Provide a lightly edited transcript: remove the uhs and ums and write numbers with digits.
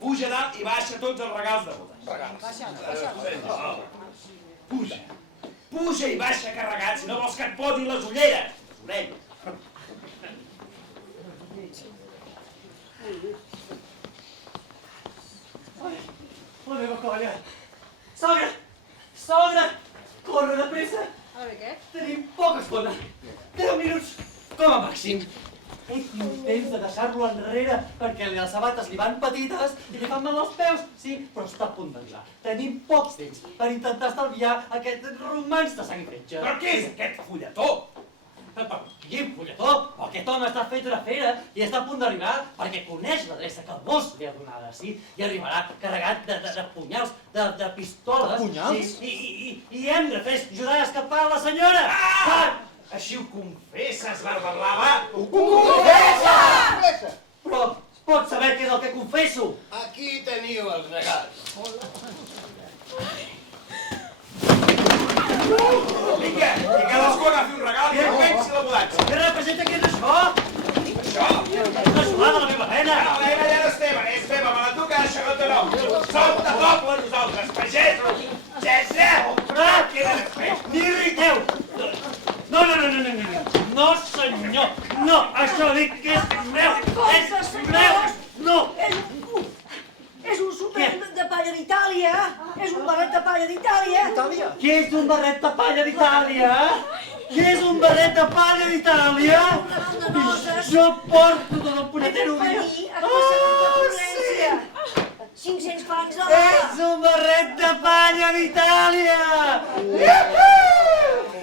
Puja dalt i baixa tots els regals de boda. Puja. Puja i baixa carregat si no vols que et posin les ulleres. Les orelles. La meva colla! Sogra! Sogra! Corre de pressa! A veure què? Tenim poca estona. 10 minuts com a màxim. Ell intents de deixar-lo enrere perquè les sabates li van petites i li fan mal als peus. Sí, però està a punt d'arribar. Tenim pocs temps per intentar estalviar aquest romanç de sang i fetge. Però què és aquest fulletó? Quin fulletó? Aquest home està fet una fera i està a punt d'arribar perquè coneix l'adreça que vos li ha donada, sí? I arribarà carregat de punyals, de pistoles. De punyals? I hem de fer ajudar a escapar la senyora! Així ho confesses, Barba Blava? Ho confessa! Però pots saber què és el que confesso? Aquí teniu els regals. Vinga, que cadascú agafi un regal i comenci la mudança. Què representa que és això? Això? És la suada de la meva nena! No, l'Eva ja no és teva, és meva, me la tu que això de nou. Som de poble nosaltres, pagesos. Frat! Ni irriteu! No, no, senyor! No, això dic que és meu! És meu! No! És un suplement de palla d'Itàlia! És un barret de palla d'Itàlia! Itàlia? Què és un barret de palla d'Itàlia? Què és un barret de palla d'Itàlia? Jo porto tot el punetero dia! Sí! 500 francs de mà! És un barret de palla d'Itàlia!